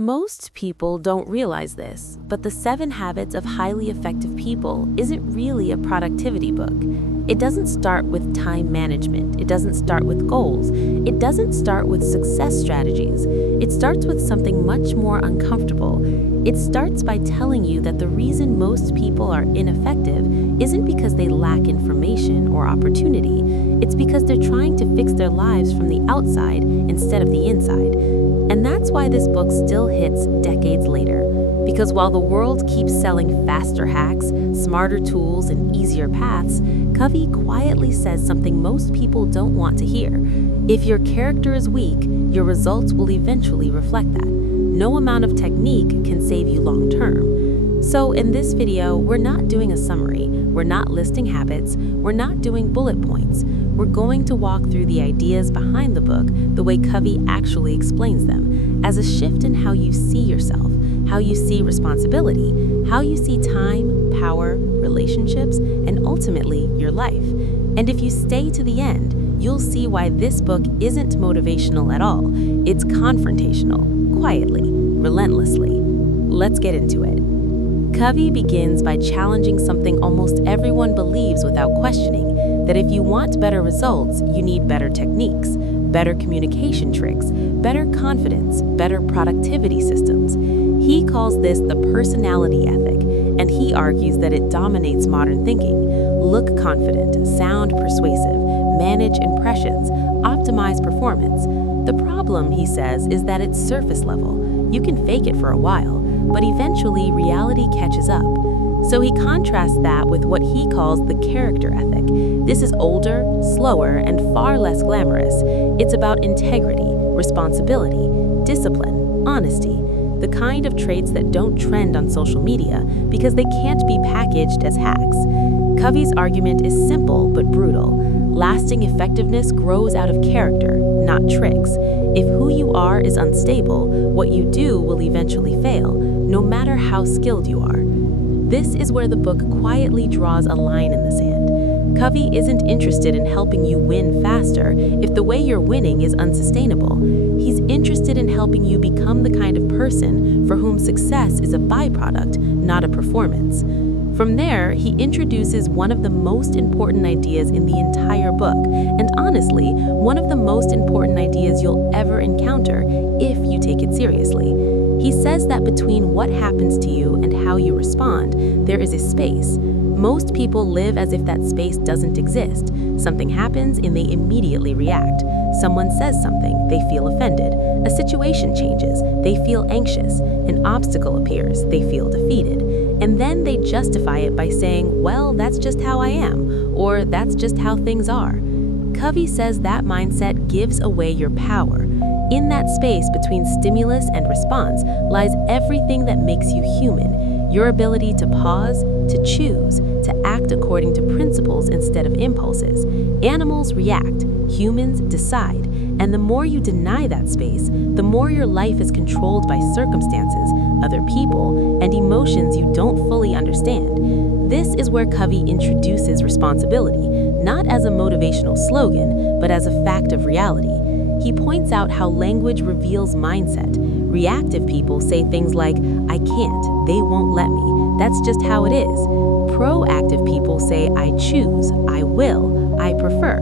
Most people don't realize this, but The 7 Habits of Highly Effective People isn't really a productivity book. It doesn't start with time management. It doesn't start with goals. It doesn't start with success strategies. It starts with something much more uncomfortable. It starts by telling you that the reason most people are ineffective isn't because they lack information or opportunity. It's because they're trying to fix their lives from the outside instead of the inside. And that's why this book still hits decades later. Because while the world keeps selling faster hacks, smarter tools, and easier paths, Covey quietly says something most people don't want to hear. If your character is weak, your results will eventually reflect that. No amount of technique can save you long term. So in this video, we're not doing a summary, we're not listing habits, we're not doing bullet points. We're going to walk through the ideas behind the book the way Covey actually explains them, as a shift in how you see yourself, how you see responsibility, how you see time, power, relationships, and ultimately your life. And if you stay to the end, you'll see why this book isn't motivational at all. It's confrontational, quietly, relentlessly. Let's get into it. Covey begins by challenging something almost everyone believes without questioning, that if you want better results, you need better techniques, better communication tricks, better confidence, better productivity systems. He calls this the personality ethic, and he argues that it dominates modern thinking. Look confident, sound persuasive, manage impressions, optimize performance. The problem, he says, is that it's surface level. You can fake it for a while, but eventually reality catches up. So he contrasts that with what he calls the character ethic. This is older, slower, and far less glamorous. It's about integrity, responsibility, discipline, honesty, the kind of traits that don't trend on social media because they can't be packaged as hacks. Covey's argument is simple but brutal. Lasting effectiveness grows out of character, not tricks. If who you are is unstable, what you do will eventually fail, no matter how skilled you are. This is where the book quietly draws a line in the sand. Covey isn't interested in helping you win faster if the way you're winning is unsustainable. He's interested in helping you become the kind of person for whom success is a byproduct, not a performance. From there, he introduces one of the most important ideas in the entire book, and honestly, one of the most important ideas you'll ever encounter if you take it seriously. He says that between what happens to you and how you respond, there is a space. Most people live as if that space doesn't exist. Something happens and they immediately react. Someone says something, they feel offended. A situation changes, they feel anxious. An obstacle appears, they feel defeated. And then they justify it by saying, well, that's just how I am, or that's just how things are. Covey says that mindset gives away your power. In that space between stimulus and response lies everything that makes you human. Your ability to pause, to choose, to act according to principles instead of impulses. Animals react, humans decide. And the more you deny that space, the more your life is controlled by circumstances, other people, and emotions you don't fully understand. This is where Covey introduces responsibility, not as a motivational slogan, but as a fact of reality. He points out how language reveals mindset. Reactive people say things like, I can't, they won't let me, that's just how it is. Proactive people say, I choose, I will, I prefer.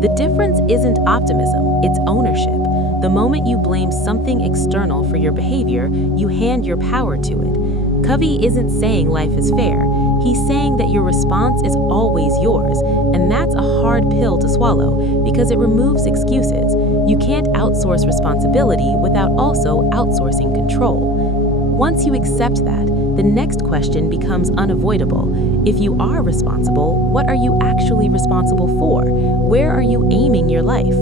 The difference isn't optimism, it's ownership. The moment you blame something external for your behavior, you hand your power to it. Covey isn't saying life is fair. He's saying that your response is always yours, and that's a hard pill to swallow because it removes excuses. You can't outsource responsibility without also outsourcing control. Once you accept that, the next question becomes unavoidable. If you are responsible, what are you actually responsible for? Where are you aiming your life?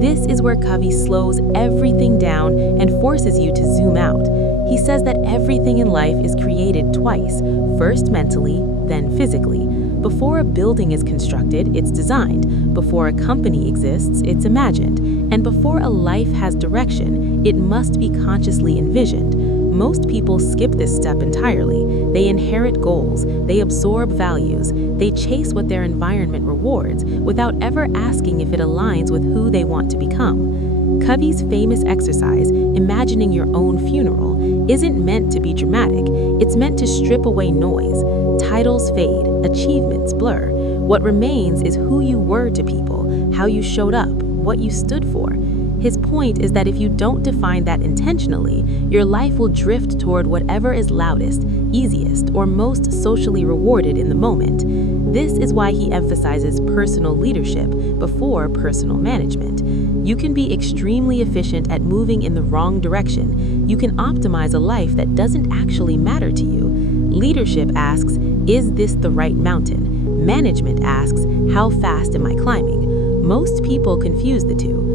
This is where Covey slows everything down and forces you to zoom out. He says that everything in life is created twice, first mentally, then physically. Before a building is constructed, it's designed. Before a company exists, it's imagined. And before a life has direction, it must be consciously envisioned. Most people skip this step entirely. They inherit goals, they absorb values, they chase what their environment rewards without ever asking if it aligns with who they want to become. Covey's famous exercise, imagining your own funeral, isn't meant to be dramatic. It's meant to strip away noise. Titles fade, achievements blur. What remains is who you were to people, how you showed up, what you stood for. His point is that if you don't define that intentionally, your life will drift toward whatever is loudest, easiest, or most socially rewarded in the moment. This is why he emphasizes personal leadership before personal management. You can be extremely efficient at moving in the wrong direction. You can optimize a life that doesn't actually matter to you. Leadership asks, is this the right mountain? Management asks, how fast am I climbing? Most people confuse the two.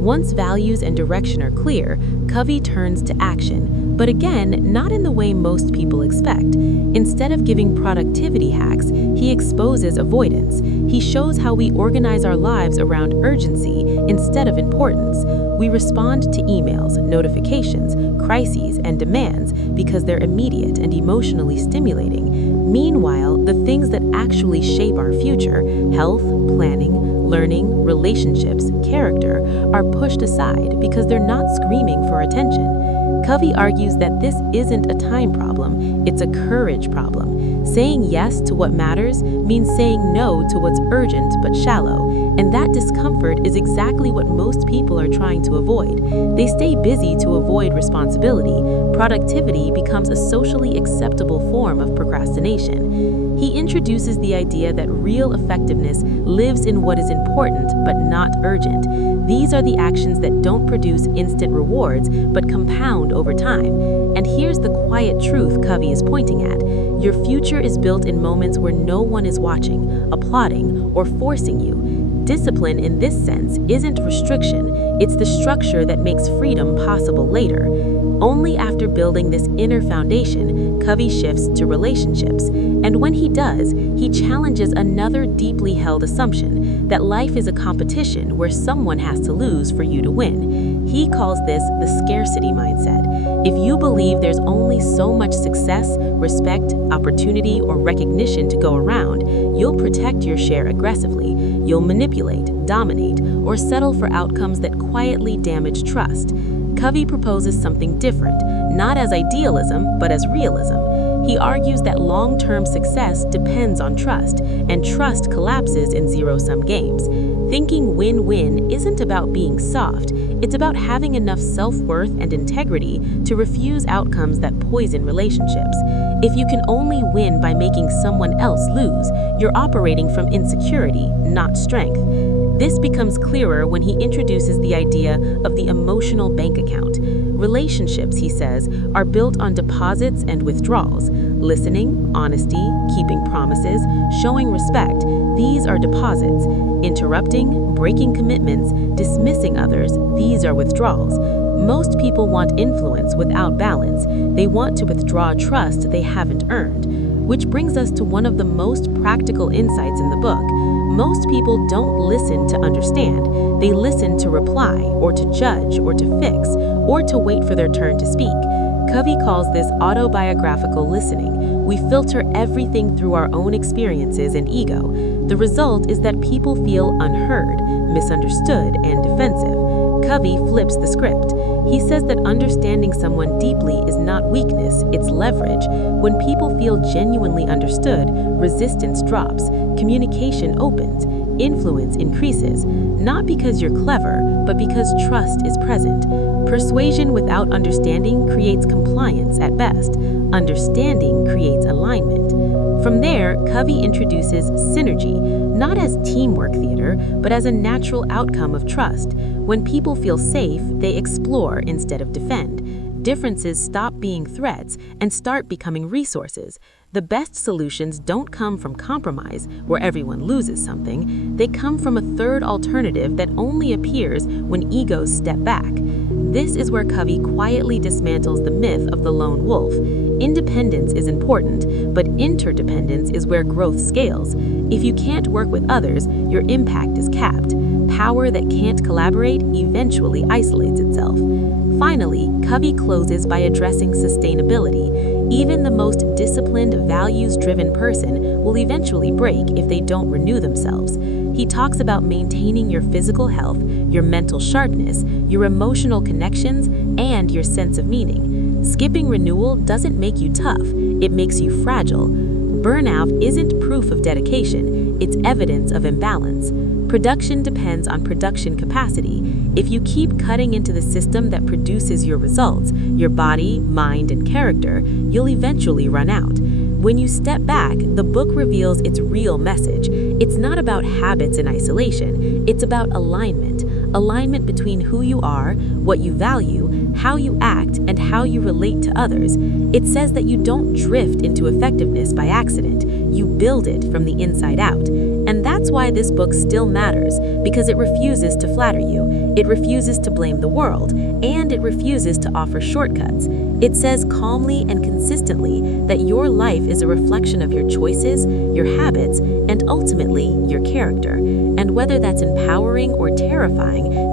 Once values and direction are clear, Covey turns to action, but again, not in the way most people expect. Instead of giving productivity hacks, he exposes avoidance. He shows how we organize our lives around urgency instead of importance. We respond to emails, notifications, crises, and demands because they're immediate and emotionally stimulating. Meanwhile, the things that actually shape our future, health, planning, learning, relationships, character, are pushed aside because they're not screaming for attention. Covey argues that this isn't a time problem, it's a courage problem. Saying yes to what matters means saying no to what's urgent but shallow, and that discomfort is exactly what most people are trying to avoid. They stay busy to avoid responsibility. Productivity becomes a socially acceptable form of procrastination. He introduces the idea that real effectiveness lives in what is important but not urgent. These are the actions that don't produce instant rewards but compound over time. And here's the quiet truth Covey is pointing at. Your future is built in moments where no one is watching, applauding, or forcing you. Discipline in this sense isn't restriction, it's the structure that makes freedom possible later. Only after building this inner foundation, Covey shifts to relationships. And when he does, he challenges another deeply held assumption, that life is a competition where someone has to lose for you to win. He calls this the scarcity mindset. If you believe there's only so much success, respect, opportunity, or recognition to go around, you'll protect your share aggressively. You'll manipulate, dominate, or settle for outcomes that quietly damage trust. Covey proposes something different, not as idealism, but as realism. He argues that long-term success depends on trust, and trust collapses in zero-sum games. Thinking win-win isn't about being soft, it's about having enough self-worth and integrity to refuse outcomes that poison relationships. If you can only win by making someone else lose, you're operating from insecurity, not strength. This becomes clearer when he introduces the idea of the emotional bank account. Relationships, he says, are built on deposits and withdrawals. Listening, honesty, keeping promises, showing respect, these are deposits. Interrupting, breaking commitments, dismissing others, these are withdrawals. Most people want influence without balance. They want to withdraw trust they haven't earned. Which brings us to one of the most practical insights in the book. Most people don't listen to understand. They listen to reply, or to judge, or to fix, or to wait for their turn to speak. Covey calls this autobiographical listening. We filter everything through our own experiences and ego. The result is that people feel unheard, misunderstood, and defensive. Covey flips the script. He says that understanding someone deeply is not weakness, it's leverage. When people feel genuinely understood, resistance drops, communication opens, influence increases, not because you're clever, but because trust is present. Persuasion without understanding creates compliance at best. Understanding creates alignment. From there, Covey introduces synergy, not as teamwork theater, but as a natural outcome of trust. When people feel safe, they explore instead of defend. Differences stop being threats and start becoming resources. The best solutions don't come from compromise, where everyone loses something. They come from a third alternative that only appears when egos step back. This is where Covey quietly dismantles the myth of the lone wolf. Independence is important, but interdependence is where growth scales. If you can't work with others, your impact is capped. Power that can't collaborate eventually isolates itself. Finally, Covey closes by addressing sustainability. Even the most disciplined, values-driven person will eventually break if they don't renew themselves. He talks about maintaining your physical health, your mental sharpness, your emotional connections, and your sense of meaning. Skipping renewal doesn't make you tough, it makes you fragile. Burnout isn't proof of dedication, it's evidence of imbalance. Production depends on production capacity. If you keep cutting into the system that produces your results, your body, mind, and character, you'll eventually run out. When you step back, the book reveals its real message. It's not about habits in isolation, it's about alignment. Alignment between who you are, what you value, how you act, and how you relate to others. It says that you don't drift into effectiveness by accident, you build it from the inside out. And that's why this book still matters, because it refuses to flatter you, it refuses to blame the world, and it refuses to offer shortcuts. It says calmly and consistently that your life is a reflection of your choices, your habits, and ultimately your character. And whether that's empowering or terrifying,